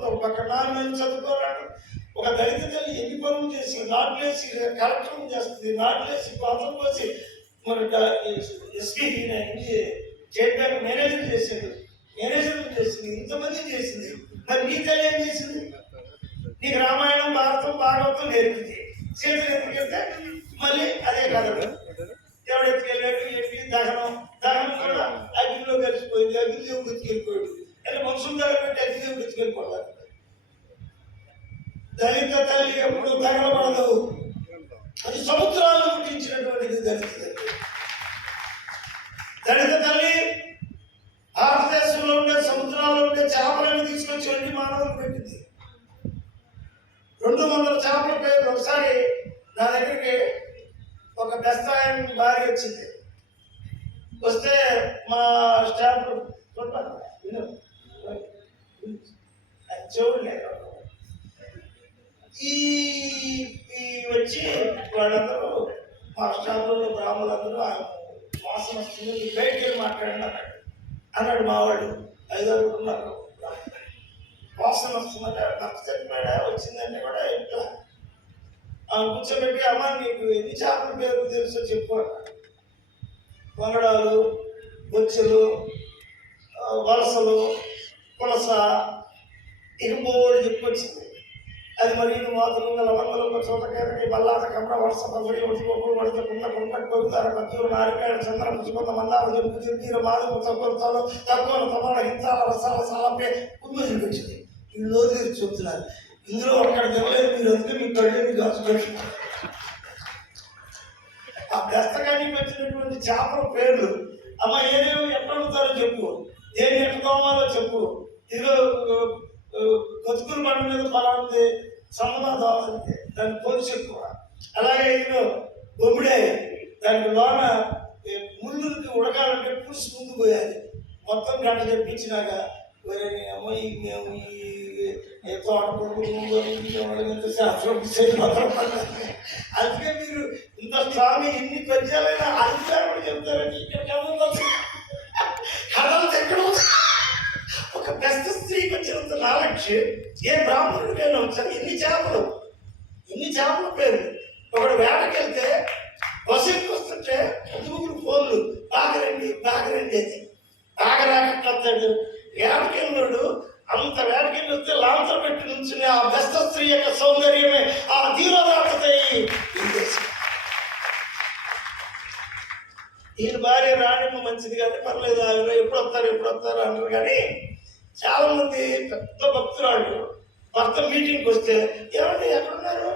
ఒక పక్క నాన్న చదువుకోరాడు ఒక దళిత తల్లి ఎన్ని పనులు చేసి నాట్లేసి కలెక్టర్ చేస్తుంది నాట్లేసి పాత్ర పోసి మరి ఎస్పీ స్టేట్ బ్యాంక్ మేనేజర్ చేసింది మేనేజర్ చేసింది ఇంతమంది చేసింది. మరి నీ తల్లి ఏం చేసింది? నీకు రామాయణం భారతం భాగవతం నేర్పింది. చేతులు ఎందుకంటే మళ్ళీ అదే కథలు ఎవడు ఎత్తుకెళ్ళాడు ఏంటి దహనం దహనం కూడా అగ్నిలో కలిసిపోయింది అగ్నిదేవుడు గుర్తుకెళ్ళిపోయాడు అంటే మనుషుల దగ్గర పెట్టి అగ్నిదేవుడు గుర్తుకెళ్ళిపోవాలి దళిత తల్లి ఎప్పుడు తగలబడదు అది సముద్రాలను పుట్టించినటువంటిది దళిత తల్లి దళిత తల్లి భారతదేశంలో ఉండే సముద్రాల్లో ఉండే చేపలను తీసుకొచ్చి వండి మానవులు పెట్టింది రెండు వందల చేపల పేరు ఒకసారి నా దగ్గరికి ఒక బెస్తాయన్ భార్య వచ్చింది వస్తే మా స్టాఫ్ చూడాలి విను అది చెవులు. లేదు ఈ ఈ వచ్చి వాళ్ళందరూ మా స్టాఫ్లో బ్రాహ్మణులందరూ మాసం వస్తుంది మీరు బయటికి వెళ్ళి మాట్లాడండి అన్నాడు. అన్నాడు మా ఐదారు ఉన్నారు. వాసన వస్తుందంటే భర్త చనిపోయాడా వచ్చిందంటే కూడా ఇంట్లో. కూర్చోబెట్టి అమ్మ నీకు ఎన్ని చేపల పేరు తెలుసో చెప్పు వంగడాలు బొచ్చెలు వలసలు పులస ఇక మూడు చెప్పుకొచ్చింది అది మరి ఇది మాత్రం లవంగలు చోట కేదకి బల్లాట కమర వర్ష పదవి ఒకటి ఒకరు వడత కుండ కుండ కవితార కత్తూరు నారికాయ చంద్ర పుష్పంత మందార జంపు చిరుతీర మాధవ తక్కువ తక్కువ తమల హింసాల రసాల సాలపే కుమ్మ చూపించింది ఇందులో తీరు చెప్తున్నారు ఇందులో ఒక్కడ తెలియదు మీరు అందుకే మీ కళ్ళు కాచుకోండి ఆ బెస్తకానికి వచ్చినటువంటి చేపల పేర్లు అమ్మ ఏదేమి ఎక్కడ అడుగుతారో చెప్పు. ఏమి ఎట్లా చెప్పు. ఇదిగో గతుకుల మన మీద పలాంది సమ్మదా దోమంది దాని పొలుసు ఎక్కువ అలాగే ఈయన బొమ్మిడే దానికి లోన ముళ్ళుకి ఉడకాలంటే పులుసు ముందు పోయాలి. మొత్తం గంట చెప్పించినాక ఒరే ఈ మేము ఈ తోట కొడుకు శాస్త్రం అందుకే మీరు ఇంత స్వామి ఎన్ని పద్యాలైనా అధికారులు చెప్తారని ఇక్కడ కథలు ఎక్కడ బెస్ట్ స్త్రీకి వచ్చినంత నాలెడ్జ్ ఏ బ్రాహ్మణుడు పేరు ఒకసారి ఎన్ని చేపలు? ఎన్ని చేపల పేరు? ఒకడు వేటకెళ్తే వసతికి వస్తుంటే ముగ్గురు ఫోన్లు బాగరండి బాగరండి అని. బాగరాకట్లతాడు వేటకెళ్ళినాడు అంత వేటకెళ్ళి వస్తే లాంతర పెట్టి నుంచుని ఆ బెస్త స్త్రీ యొక్క సౌందర్యమే ఆ దీవదాటతాయి ఈ ఈయన భార్య రాణిమ్మ మంచిది కానీ పర్లేదు ఆవిడ ఎప్పుడు వస్తారు ఎప్పుడు వస్తారు అన్నారు కానీ చాలా మంది పెద్ద భక్తురాళ్ళు. భర్త మీటింగ్కి వస్తే ఏమండి ఎక్కడున్నారు?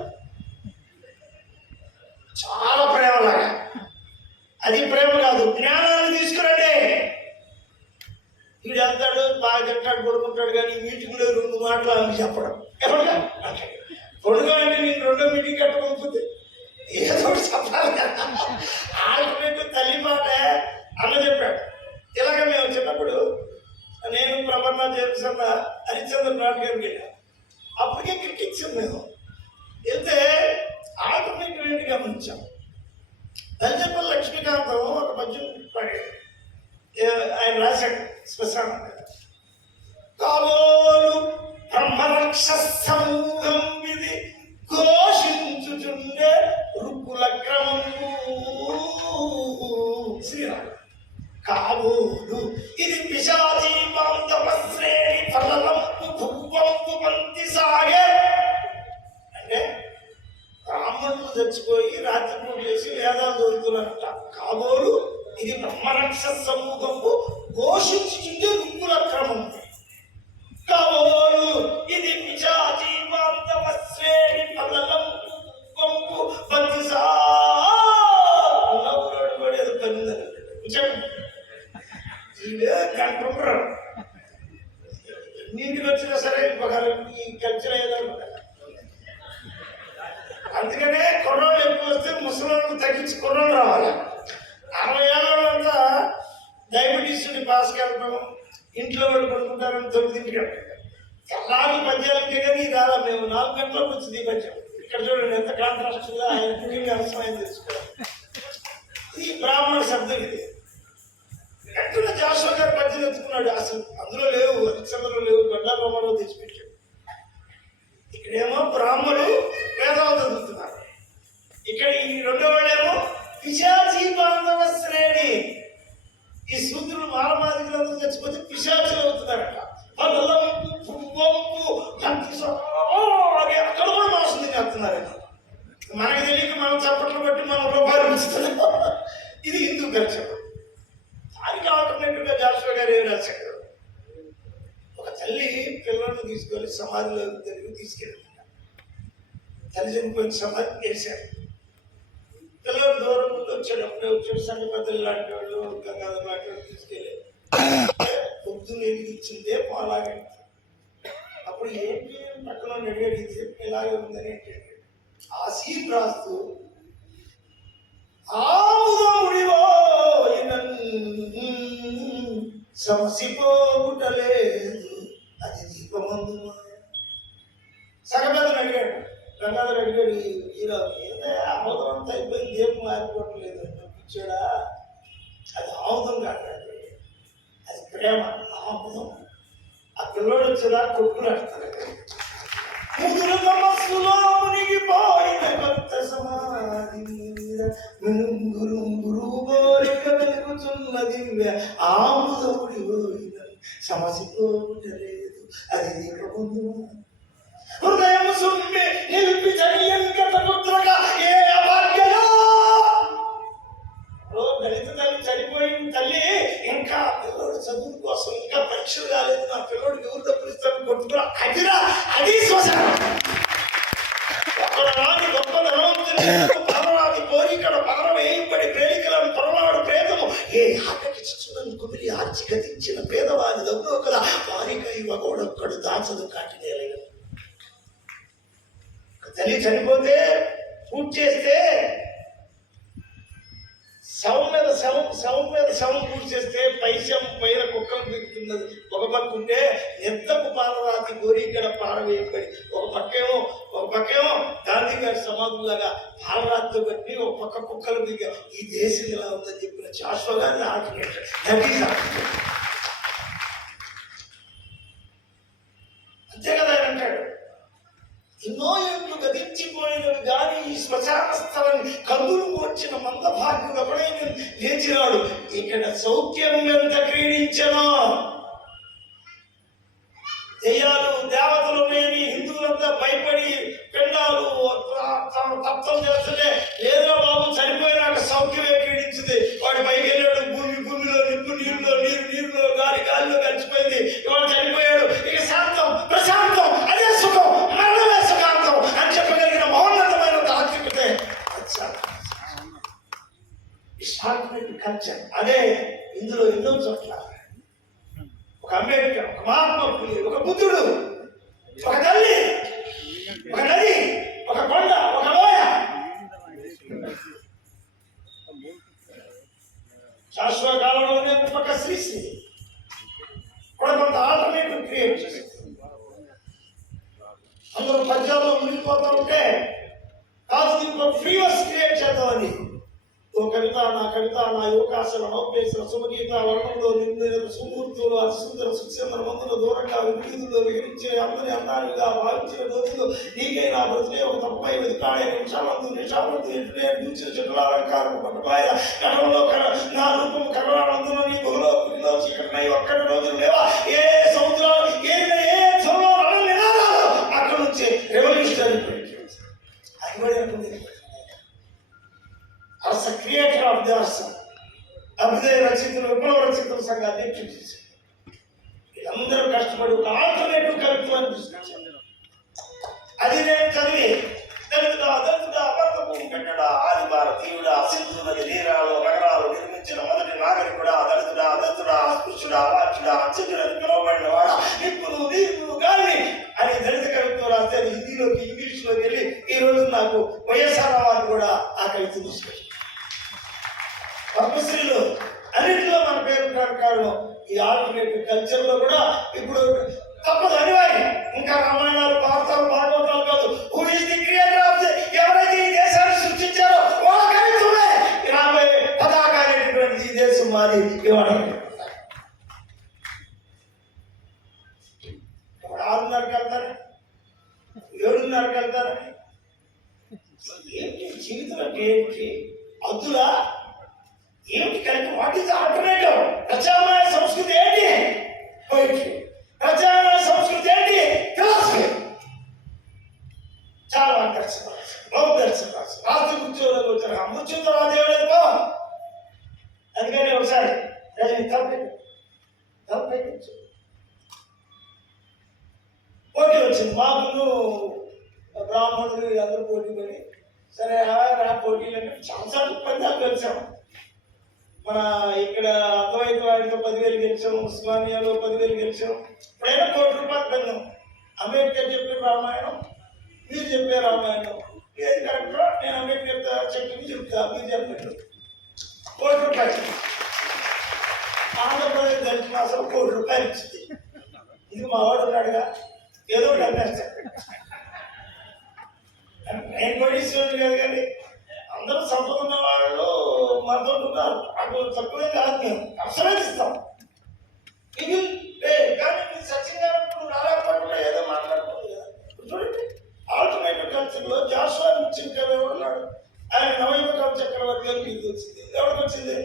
చాలా ప్రేమలాగా. అది ప్రేమ కాదు జ్ఞానాన్ని తీసుకురండి. వీడు వెళ్తాడు బాగా తింటాడు పడుకుంటాడు కానీ మీటింగ్లో రెండు మాటలు అని చెప్పడం. ఎవరుగా? పొడుగు అంటే నేను రెండో మీటింగ్ కట్టకపోతే ఏదో చెప్పాలి కదా. శ్రీరామ్ కాబోలు ఇది పిశాచి మాంతమ శ్రేణి ఫలలంపు భువంపు మంతి సాగే. అంటే బ్రాహ్మణులు చచ్చిపోయి రాత్రిపూట చేసి వేదాలు చదువుతున్నారట. కాబోలు ఇది బ్రహ్మరక్ష సమూహము ఘోషించుకుంటే రుక్కుల క్రమం. కాబోలు ఇది పిశాచి మాంతమ నీటికి వచ్చినా సరే ఒక ఈ కల్చర్ అందుకనే కుర్రోళ్ళు ఎక్కువ వస్తే ముసలోళ్ళకు తగ్గించి కుర్రోళ్ళు రావాలి. అరవై ఏళ్ళంతా డైబెటీస్ని డయాబెటీస్ పాస్కి ఇంట్లో వాళ్ళు పడుకుంటారని తొమ్మిదింటికి వెళ్తాం తెల్లారి పద్యాలకే కానీ రాలా మేము నాలుగు గంటలకు వచ్చింది ఈ పద్యం ఇక్కడ చూడండి ఎంత కాంట్రాస్ట్ ఉందో ఆయన కుకింగ్ అర్థమైంది తెలుసుకోవాలి. ఈ బ్రాహ్మణ శబ్దం ఇది. ఎక్కడ జాషువా గారు పద్యం ఎత్తుకున్నాడు? అసలు అందులో లేవు నక్షత్రం లేవు గండారామారావు తీసిపెట్టాడు ఇక్కడేమో బ్రాహ్మడు వచ్చాడు పెద్దలు లాంటి వాళ్ళు గంగాధర్ లాంటి వాళ్ళు తీసుకెళ్ళి పొద్దున్న ఎందుకు ఇచ్చిందే పాలాగే. అప్పుడు ఏంటి పక్కన అడిగాడు ఇది చెప్పి ఇలాగే ఉందని ఏంటంటే ఆ సీన్ రాస్తూ ఆముదముడివో సమసిపోవుటలేదు అది దీపమందు సగపెద్దలు అడిగాడు గంగాధర్ అడిగాడు ఈరోజు ఏదో ఆముదం అంతా అయిపోయింది ఏం మారిపోవట్లేదు. పిచ్చాడా అది ఆముదం కాదు అది. ప్రేమ ఆముదం. ఆ పిల్లడు వచ్చేదా కొట్టులు ఆడతారు ముదురు మునిగిపోయిన కొత్త సమాధి మీద మినుంగురు గురువుగోరిక వెలుగుతున్నది ఆముదముడి పోయిన సమసిపోవటలేదు అది దీపముందు హృదయం సుమ్మి నిలిపి చనియంకత పుత్రగా ఏ చనిపోయిన తల్లి ఇంకా పిల్లడు చదువు కోసం ఇంకా పరీక్షలు కాలేదు నా పిల్లడు ఎవరు డబ్బులు ఇస్తాను కొట్టుకురా. అదిరా అది శ్మశానం గొప్ప ధనవంతుని పరవాది కోరికడ పరం ఏయబడి ప్రేమికలను పొరవాడు ప్రేతము. ఏ ఆటకి చిచ్చులను కుమిలి ఆర్చి గతించిన పేదవారి దగ్గర కదా వారికి ఇవ్వకూడొక్కడు దాచదు కాటి తల్లి చనిపోతే పూర్తి చేస్తే శవం మీద శవం శవం మీద శవం పూజ చేస్తే పై శవం పైన కుక్కలు పెరుగుతున్నది ఒక పక్క ఉంటే ఎంతకు పాలరాతి గోరీకడ పారవేయబడి ఒక పక్కేమో ఒక పక్కేమో గాంధీ గారి సమాధులాగా పాలరాతితో కట్టి ఒక పక్క కుక్కలు పీక ఈ దేశం ఇలా ఉందని చెప్పిన శాశ్వత గారిని దట్ ఈస్ కదా ఆయన అంటాడు ఎన్నో ఏళ్ళు గతించిపోయినవి గాని ఈ శ్మశాన స్థలాన్ని కన్నులు వచ్చిన మందభాగ్యుడు ఎప్పుడైనా లేచినాడు ఇక్కడ సౌఖ్యం ఎంత కాదు దీనికి ఒక ఫ్రీ క్రియేట్ చేద్దామని. ఓ కవిత నా కవిత నా యువకాశల నౌపేసిన సుమగీత వర్ణంలో నిండిన సుమూర్తులు అసుందర సుచంద్ర మందుల దూరంగా వివిధుల్లో విహరించే అందరి అందాలుగా భావించిన రోజులు నీకే నా బ్రతులే ఒక తప్పై వెతుకాడే నిమిషాలందు నిమిషాలందు ఎటునే దూచిన చెట్ల అలంకారం పట్టుపాయ. కటంలో కర నా రూపం కరణానందున నీ గుహలో గుడిలో చీకటినై ఒక్కటి రోజులు లేవా? ఏ సముద్రాలు ఏ ఏ సమయంలో అక్కడ నుంచి రెవల్యూషనరీ అది కూడా అనుకుంది creator a creator of the అభ్యుదయ రచయితలు విప్లవ రచయితల సంఘ అధ్యక్షుడు చేశారు వీళ్ళందరూ కష్టపడి ఒక ఆల్టర్నేటివ్ కవిత్వాన్ని తీసుకొచ్చారు. అది నేను చదివి దళితుడా దళితుడా భరతపు పెట్టడా ఆది భారతీయుడా సింధు నది నీరాలు నగరాలు నిర్మించిన మొదటి నాగరికుడా దళితుడా దళితుడా అస్పృశ్యుడా అవాచ్యుడా అత్యుడని పిలువబడిన వాడా ఇప్పుడు నీరు గాలి అని దళిత కవిత్వం రాస్తే అది హిందీలోకి ఇంగ్లీష్లోకి వెళ్ళి ఈ రోజు నాకు వైఎస్ఆర్ వారు కూడా ఆ కవిత్వం తీసుకొచ్చారు. పద్మశ్రీలు అన్నింటిలో మన పేరు కారణం ఈ ఆల్టర్నేటివ్ కల్చర్లో కూడా ఇప్పుడు చాలా దర్శనం బౌద్ధ రాత్రి కూర్చోవడం వచ్చారు ఆ తర్వాత పో అందుకని ఒకసారి రజని తలపెట్టి పోటీ వచ్చింది మామూలు బ్రాహ్మణులు అందరూ పోటీ పడి సరే రా పోటీలు అంటే చాలాసార్లు పందాలు గెలిచాం మన ఇక్కడ అద్వైత వాడితో పదివేలు గెలిచాం ఉస్మానియాలో పదివేలు గెలిచాం ఇప్పుడైనా కోటి రూపాయలు పెందాం అంబేద్కర్ చెప్పిన రామాయణం మీరు చెప్పారు రామాయణం. ఏది కరెక్టో నేను అంబేద్కర్ చెప్పింది చెప్తా మీరు చెప్పండి. కోటి రూపాయలు. ఆంధ్రప్రదేశ్ దళిత మాసం కోటి రూపాయలు ఇచ్చింది. ఇది మా వాడు ఉన్నాడుగా. ఏదో ఒకటి అమ్మేస్తాడు నేను కోటీశ్వరుడు కాదు కానీ అందరూ సంపద ఉన్న వాళ్ళు మనతో ఉన్నారు అటు తక్కువే కాదు మేము. అవసరం ఇస్తాం. ఇది కానీ మీరు సచిన్ గారు ఇప్పుడు ఏదో మాట్లాడుతుంది ఆల్టర్నేటివ్ కల్చర్లో జాషువా ఎవరు ఉన్నాడు ఆయన నవయుగ చక్రవర్తి అని మీకు వచ్చింది ఎవరికి వచ్చింది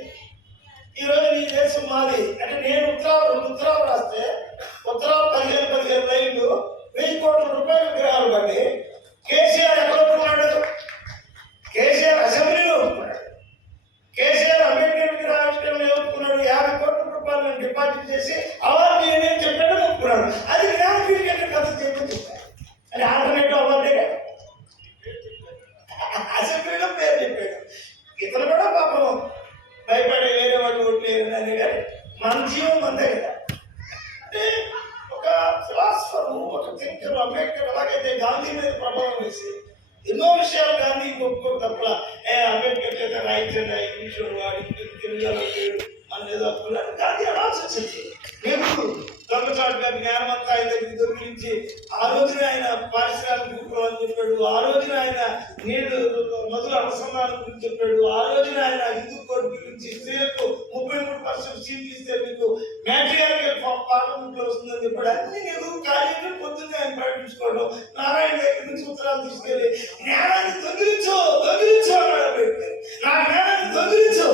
ఈరోజు నీ దేశం మాది. అంటే నేను ఉత్తరాలు ఉత్తరాలు రాస్తే ఎన్నో విషయాలు గాంధీ ఒప్పుకోరు తప్ప ఏ అంబేద్కర్ చేత రాయించండి ఇంగ్లీష్ వాడు తెలుగులో మన ఏదో అనుకున్నాడు గాంధీ అలా వచ్చింది. నేను దొంగచాటుగా జ్ఞానం అంతా ఆయన దగ్గర దొరికించి ఆ రోజున ఆయన పారిశ్రామిక చెప్పాడు ఆ రోజున ఆయన నీళ్ళు మధుర అనుసంధానం గురించి చెప్పాడు. ఆ రోజున ఆయన హిందూ కోడ్ గురించి స్త్రీలకు ముప్పై మూడు పర్సెంట్ సీట్లు ఇస్తే మీకు మ్యాట్రియాలికల్ పార్లమెంట్లో వస్తుందని చెప్పాడు. అన్ని నేను కార్యాలు పొద్దున్నే ఆయన ప్రకటించుకోవడం నారాయణ దగ్గర నుంచి ఉత్తరాలు తీసుకెళ్ళి జ్ఞానాన్ని దొంగిలించు దొంగిలించు అన్నాడు నా జ్ఞానాన్ని దొంగిలించు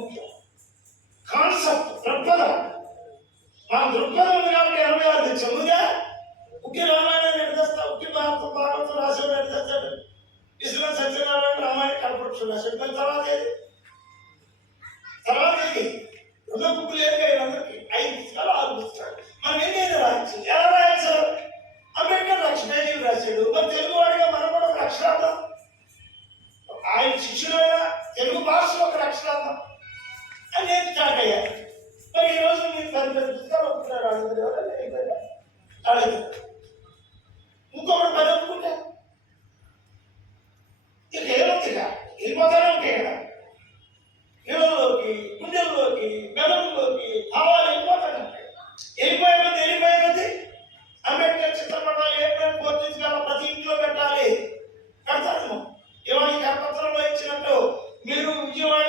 ముఖ్యం. కాన్సెప్ట్ దృక్పథం. ఆ దృక్పథం ఉంది కాబట్టి ఎనభై ఆరు చదువుగా ఉక్కి రామాయణాన్ని ఎడదస్తా ఉక్కి భారతం భాగవతం రాసేవాడు ఎడదస్తాడు ఇసులో సత్యనారాయణ రామాయణ కనపడుతుంది రాశాడు. మరి తర్వాత ఏది? తర్వాత ఏది? రెండో బుక్కులు ఏది వీళ్ళందరికీ ఐదు పుస్తకాలు ఆరు పుస్తకాలు. మనం ఎన్ని రాయొచ్చు ఎలా రాయొచ్చు అంబేద్కర్ లక్ష రాశాడు. మరి తెలుగు వాడిగా మనం కూడా ఒక అక్షరార్థం ఆయన శిష్యులైన తెలుగు భాషలో ఒక అక్షరార్థం అని నేను స్టార్ట్ అయ్యాను మరి ఈ రోజు మీరు పెద్ద పెద్ద పుస్తకాలు ఒప్పుకున్నారు అడుగుతారు ఎవరైనా అయిపోయిందా? అడుగుతారు ఇంకొకటి పది ఒప్పుకుంటే? ఇక ఏముంది ఇక. వెళ్ళిపోతానే ఉంటాయి కదా ఇళ్ళలోకి గుండెల్లోకి మెదడులోకి భావాలు వెళ్ళిపోతానే ఉంటాయి వెళ్ళిపోయే కొద్ది వెళ్ళిపోయే కొద్ది అంబేద్కర్ చిత్రపటాలు ఏప్రిల్ ఫోర్టీన్త్ కల్లా ప్రతి ఇంట్లో పెట్టాలి. కడతాను ఇవాళ ఈ కరపత్రంలో ఇచ్చినట్టు మీరు విజయవాడలోనే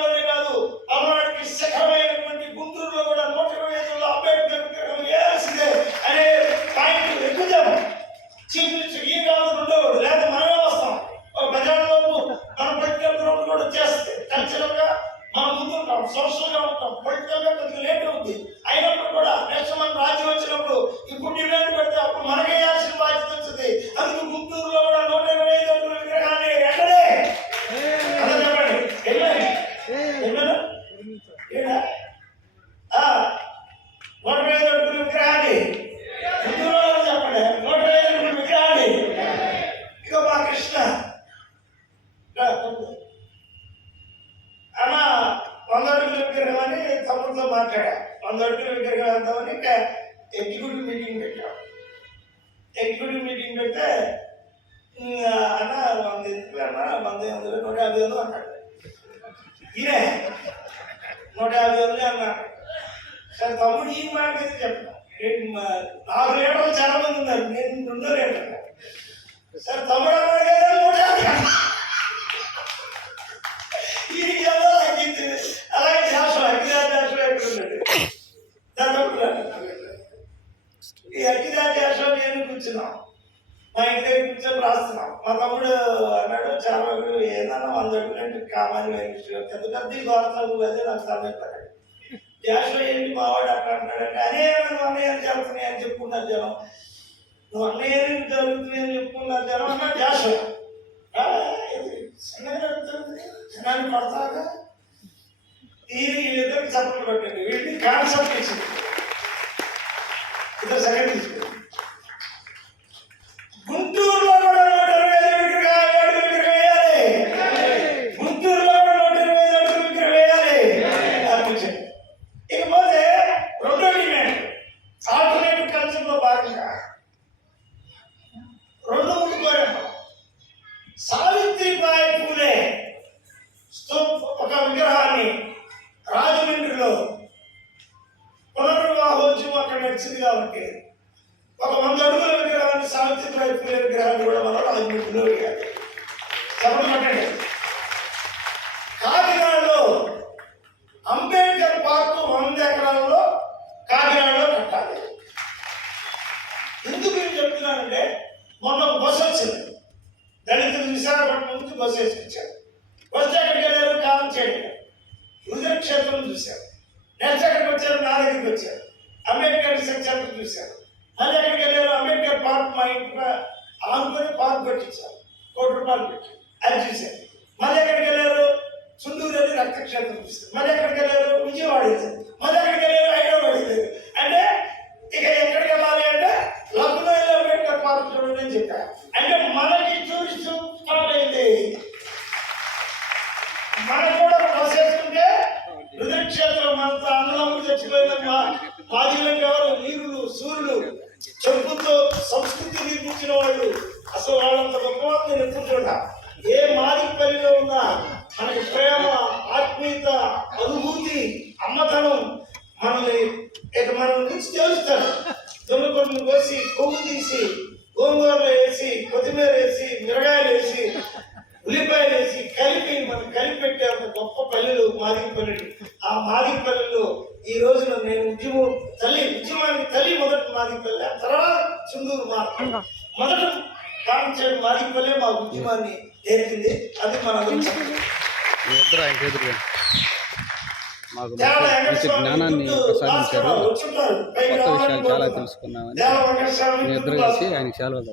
అడుగుల విగ్రహం అని తమ్ముడితో మాట్లాడా. వంద అడుగుల విగ్రహం వేద్దామని ఎగ్జిక్యూటివ్ మీటింగ్ పెట్టాం. ఎగ్జిక్యూటివ్ మీటింగ్ పెడితే అన్న వంద ఎందుకు అన్న వంద వందలు నూట యాభై వందలు అన్నాడు. ఈయనే నూట యాభై వందలు అన్నాడు. సరే తమ్ముడు ఈ మాట మీద చెప్పను నాలుగు లీటర్లు చాలా మంది ఉన్నారు. నేను రెండో లీటర్ సరే తమ్ముడు అన్నాడు కదా నూట యాభై. అన్నా. ఈ ఎలా తగ్గింది అలాగే శాస్త్రం అగ్నిదారి శాస్త్రం ఈ అగ్నిదారి నేను కూర్చున్నాం. మా ఇంటి దగ్గర కూర్చొని రాస్తున్నాం. మా తమ్ముడు అన్నాడు చాలా ఏదన్నా వంద అడుగులంటే కామన్ పెద్ద పెద్ద వార్తలు అదే నాకు సమయపడాడు శాస్త్రం ఏంటి మావాడు అట్లా అంటాడంటే అనే నువ్వు అన్నయ్యలు జరుగుతున్నాయి అని చెప్పుకున్నారు జనం. నువ్వు అన్నయ్యని జరుగుతున్నాయి అని చెప్పుకున్నారు జనం అన్నాడు శాస్త్రం చిన్నగా జరుగుతుంది. చిన్నాన్ని పడతాగా ఈ వీళ్ళిద్దరికి చప్పట్లు కొట్టండి వీళ్ళకి కాన్సెప్ట్ ఇచ్చింది ఇద్దరు సెకండ్ తీసుకోండి గుంటూరులో కూడా నూట ఇరవై ఐదు విగ్రహాలు అడుగు విగ్రహం వేయాలి గుంటూరులో కూడా నూట ఇరవై ఐదు అడుగు విగ్రహం వేయాలి అనిపించింది ఇకపోతే రెండో డిమాండ్ ఆల్టర్నేటివ్ కల్చర్లో భాగంగా రెండు ముందు కోరాము సావిత్రిబాయి పూలే స్తూప్ ఒక విగ్రహాన్ని రాజమండ్రిలో పునర్వివాహోత్సవం అక్కడ నడిచింది కాబట్టి ఒక వంద అడుగుల విగ్రహాన్ని సావిత్రిబాయి పూలే విగ్రహాన్ని కూడా మనం రాజమండ్రిలో వేయాలి చెప్పమంటే కాకినాడలో అంబేద్కర్ పార్క్ వంద ఎకరాల్లో కాకినాడలో కట్టాలి ఎందుకు నేను చెప్తున్నానంటే మొన్న ఒక బస్సు వచ్చింది దళితులు విశాఖపట్నం నుంచి బస్సు వేసుకొచ్చారు బస్సు ఎక్కడికి వెళ్ళారు కాలం చేయడం రుద్ర క్షేత్రం చూశారు నెక్స్ట్ ఎక్కడికి వచ్చారు నా దగ్గరికి వచ్చారు అంబేద్కర్ రీసెర్చ్ సెంటర్ చూశారు మళ్ళీ ఎక్కడికి వెళ్ళారు అంబేద్కర్ పార్క్ మా ఇంట్లో ఆనుకొని పార్క్ పెట్టించారు కోటి రూపాయలు పెట్టి అది చూశారు మళ్ళీ ఎక్కడికి వెళ్ళారు చుండూరు వెళ్ళి రక్తక్షేత్రం చూశారు మళ్ళీ ఎక్కడికి వెళ్ళారు విజయవాడ వెళ్ళారు మళ్ళీ ఎక్కడికి వెళ్ళారు హైదరాబాద్ వెళ్ళారు అంటే ఇక ఎక్కడికి వెళ్ళాలి అంటే లక్నో వెళ్ళి అంబేద్కర్ పార్క్ చూడండి అని చెప్పారు అంటే మనకి టూరిస్ట్ స్టార్ట్ అయింది మనం కూడా బస్ వేసుకుంటే రుద్రక్షేత్రం మనతో అన్నదమ్ములు చచ్చిపోయిన మా మాదిలంగా ఎవరు వీరులు సూర్యులు చెప్పుతో సంస్కృతి నిర్మించిన వాళ్ళు అసలు వాళ్ళంత గొప్ప వాళ్ళు నేను ఎప్పుడు చూడ ఏ మాదిపల్లిలో ఉన్నా మనకి ప్రేమ ఆత్మీయత అనుభూతి అమ్మతనం మనల్ని ఇక మనం నుంచి తెలుస్తారు దున్నకొండలు కోసి కొవ్వు తీసి గోంగూరలో వేసి కొత్తిమీర వేసి మిరగాయలు వేసి ఉల్లిపాయలు వేసి కలిపి మనం కలిపి పెట్టే ఒక గొప్ప పల్లెలు మాదిగ పల్లెలు ఆ మాదిగ పల్లెల్లో ఈ రోజున నేను ఉద్యమం తల్లి ఉద్యమానికి తల్లి మొదటి మాదిగ పల్లె ఆ తర్వాత చుందూరు మార్గం మొదట కాంచేడు మాదిగ పల్లె మా ఉద్యమాన్ని నేర్పింది. అది మన మాకు మంచి జ్ఞానాన్ని ప్రసాదించారు. కొత్త విషయాలు చాలా. తెలుసుకున్నామని మీ ఇద్దరు కలిసి. ఆయనకి సెలవు